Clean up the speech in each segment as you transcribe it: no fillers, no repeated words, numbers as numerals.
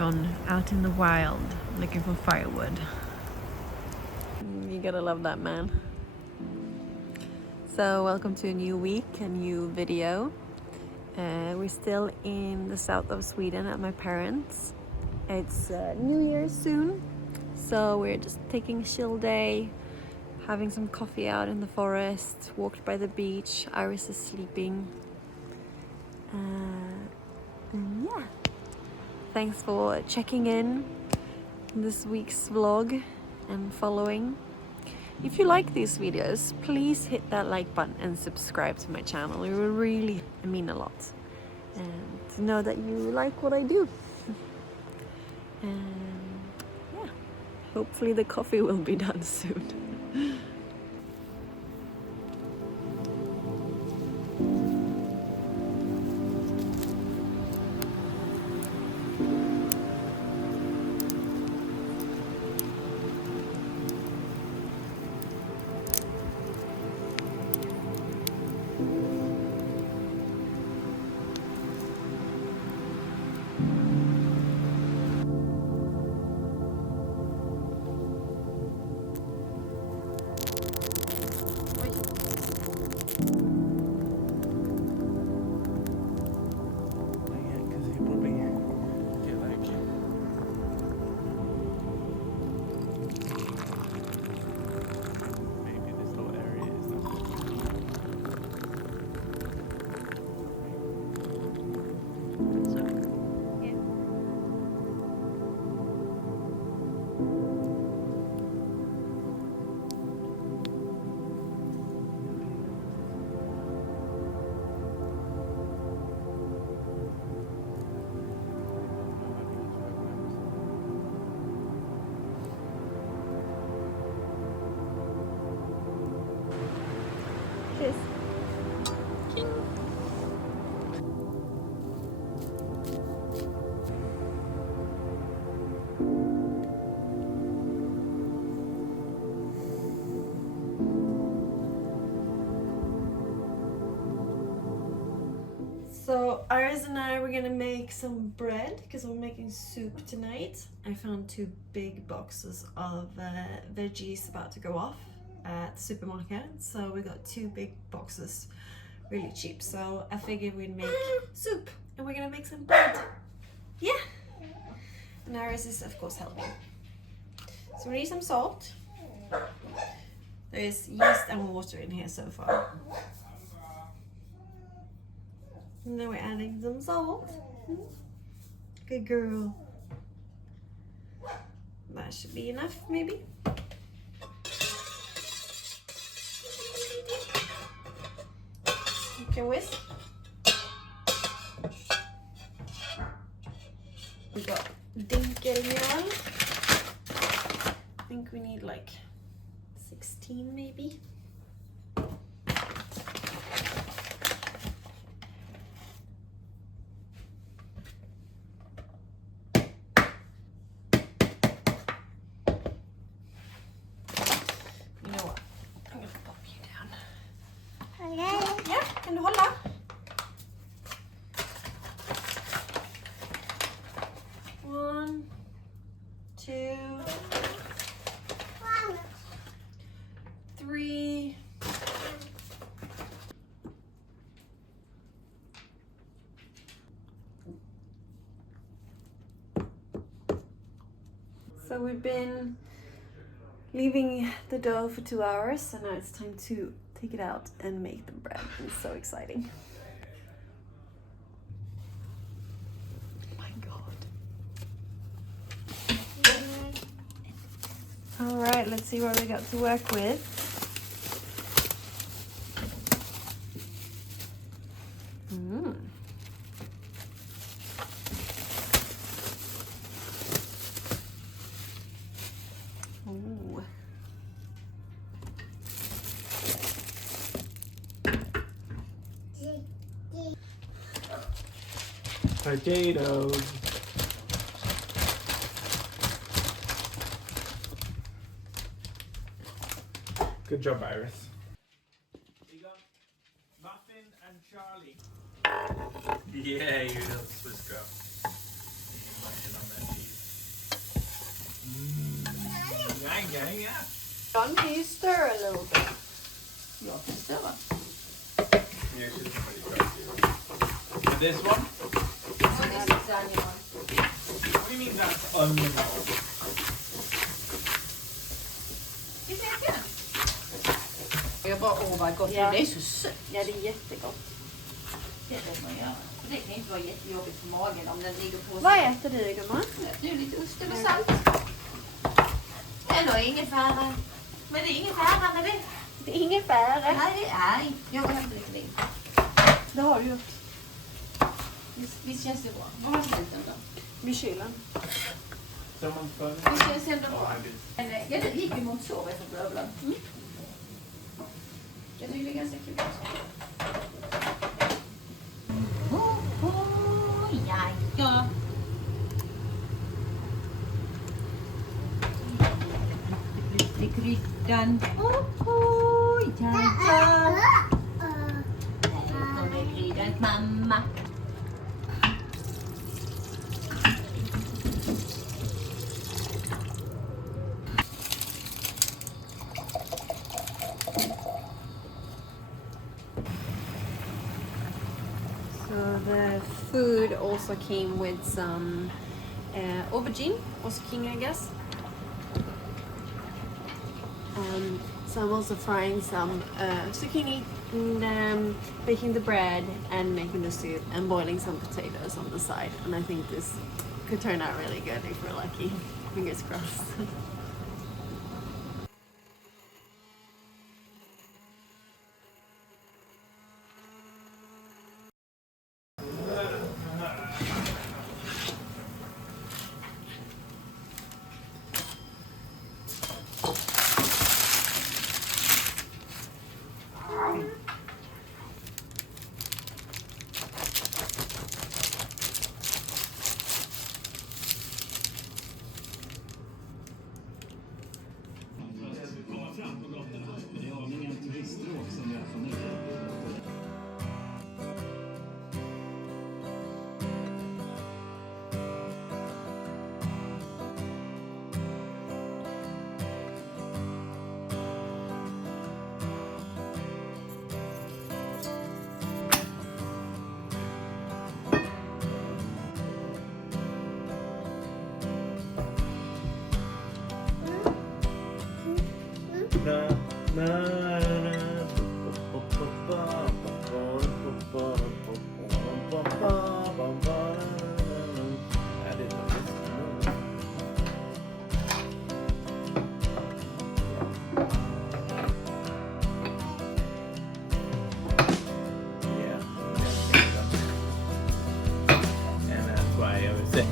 John out in the wild looking for firewood. You gotta love that man. So welcome to a new week, a new video. We're still in the south of Sweden at my parents'. It's New Year's soon, so we're just taking a chill day, having some coffee out in the forest, walked by the beach. Iris is sleeping. And yeah, thanks for checking in this week's vlog and following. If you like these videos, please hit that like button and subscribe to my channel. It will really mean a lot. And to know that you like what I do. And yeah, hopefully the coffee will be done soon. Cheers. So Iris and I were gonna make some bread because we're making soup tonight. I found 2 big boxes of veggies about to go off at the supermarket. So we got 2 big boxes, really cheap. So I figured we'd make soup and we're gonna make some bread. Yeah. And Iris is of course helping. So we need some salt. There's yeast and water in here so far. Now we're adding some salt. Good girl. That should be enough, maybe. You can whisk. We got dinkelmjöl. I think we need like 16 maybe. Ja, kan du hålla? One, two, 3. So we've been leaving the dough for 2 hours, and now it's time to take it out and make the bread. It's so exciting. Oh my god. All right, let's see what we got to work with. Ooh. Potatoes. Good job, Iris. You got Muffin and Charlie. Yeah, you little Swiss girl. Muffin on there. Yeah. John, can you stir a little bit? Jag kan störa. You should somebody try to. And this one? So this is animal. What do you mean that's unknown? Det vet jag. Jag bara, vad gott. Ja. Det är så sött. Ja, det är jättegott. Det vet man göra. Det kan inte vara jättejobbigt för magen om den ligger på. Vad äter du, gumman? Nu lite ost eller salt. Eller ingefära. Men det är ingefära med det. Det är ingefära. Nej, jag går hem och dricker vin. Det har du gjort. Visst känns det bra? Vad har sluten då? Vid kylen. Someone's phone? Visst känns det ändå Oh, bra? I did. Ja, det gick ju mot sovet för blöblan. Jag tycker det är ganska kul också. Ja. Kryddan. Ja. Här kommer kryddans mamma. So the food also came with some aubergine, or zucchini, I guess. So I'm also frying some zucchini and baking the bread and making the soup and boiling some potatoes on the side. And I think this could turn out really good if we're lucky. Fingers crossed. And that's why I was sick.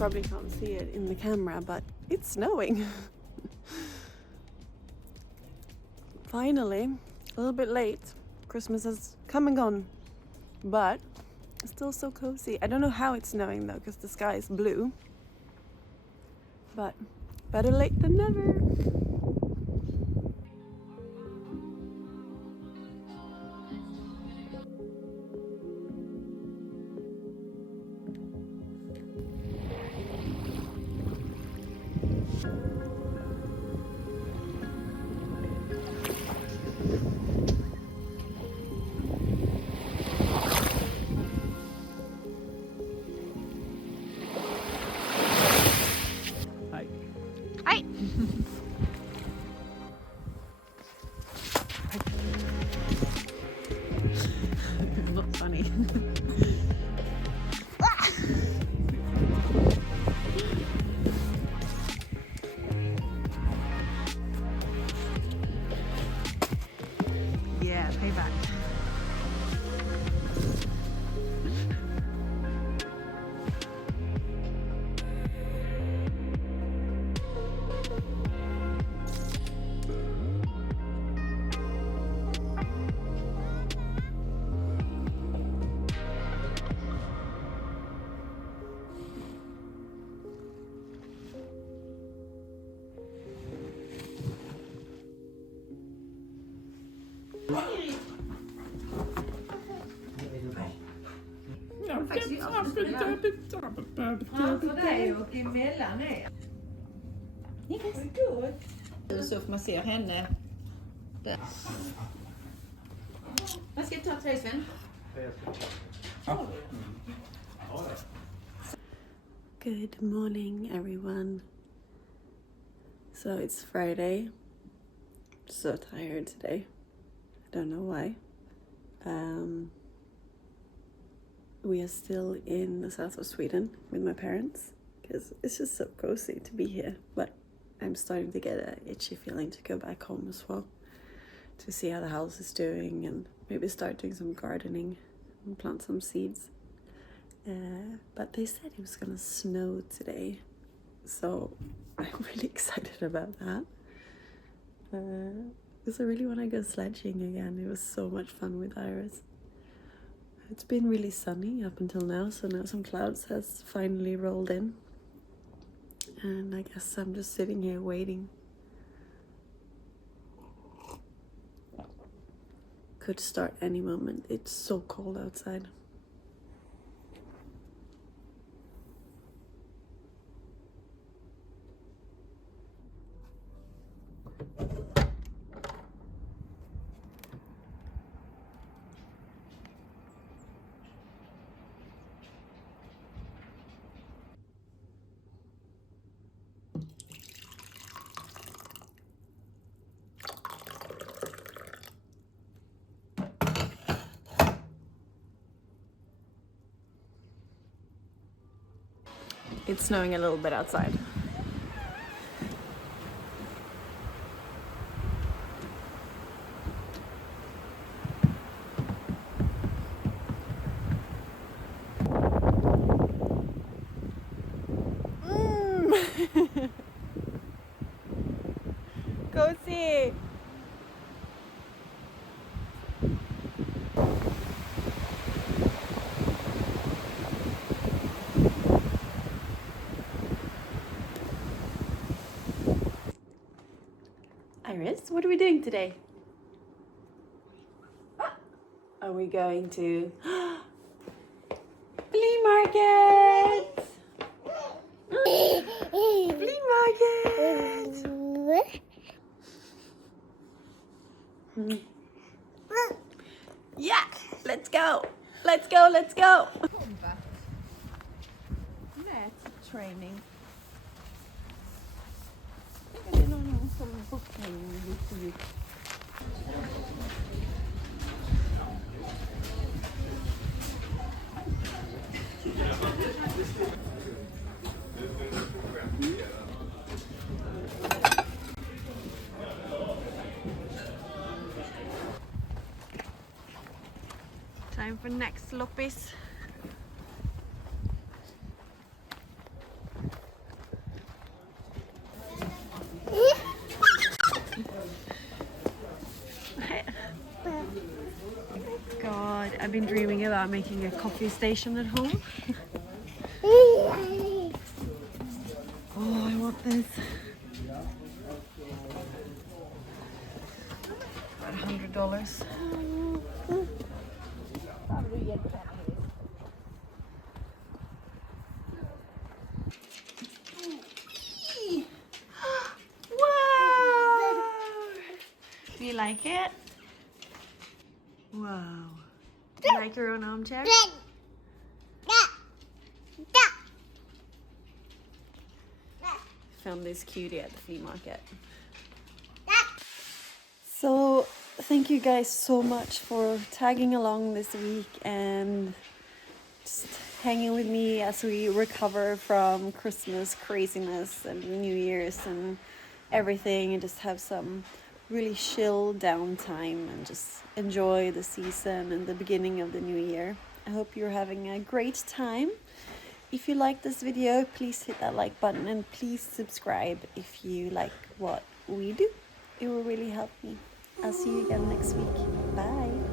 probably can't see it in the camera, but it's snowing. Finally, a little bit late. Christmas has come and gone, but it's still so cozy. I don't know how it's snowing though, because the sky is blue. But better late than never. Hi. Hi. Not funny. Yeah, payback. Framför dig och emellan er. Så får man se henne. Där. Vad ska jag ta till dig, Sven? Good morning, everyone. So it's Friday. So tired today. I don't know why. We are still in the south of Sweden with my parents because it's just so cozy to be here. But I'm starting to get an itchy feeling to go back home as well, to see how the house is doing and maybe start doing some gardening and plant some seeds. But they said it was gonna snow today, so I'm really excited about that. Because I really want to go sledging again. It was so much fun with Iris. It's been really sunny up until now, so now some clouds has finally rolled in. And I guess I'm just sitting here waiting. Could start any moment. It's so cold outside. It's snowing a little bit outside. Go see. Iris, what are we doing today? Are we going to flea market? Flea market! Yeah, let's go! Let's go, let's go! Mat training. Det är någon som bokning lite. Time for next loppis. I've been dreaming about making a coffee station at home. Oh, I want this. About $100. Wow! Do you like it? Wow. Do you like your own armchair? Found this cutie at the flea market. So thank you guys so much for tagging along this week and just hanging with me as we recover from Christmas craziness and New Year's and everything, and just have some really chill downtime and just enjoy the season and the beginning of the new year. I hope you're having a great time. If you like this video, please hit that like button and please subscribe if you like what we do. It will really help me. I'll see you again next week. Bye.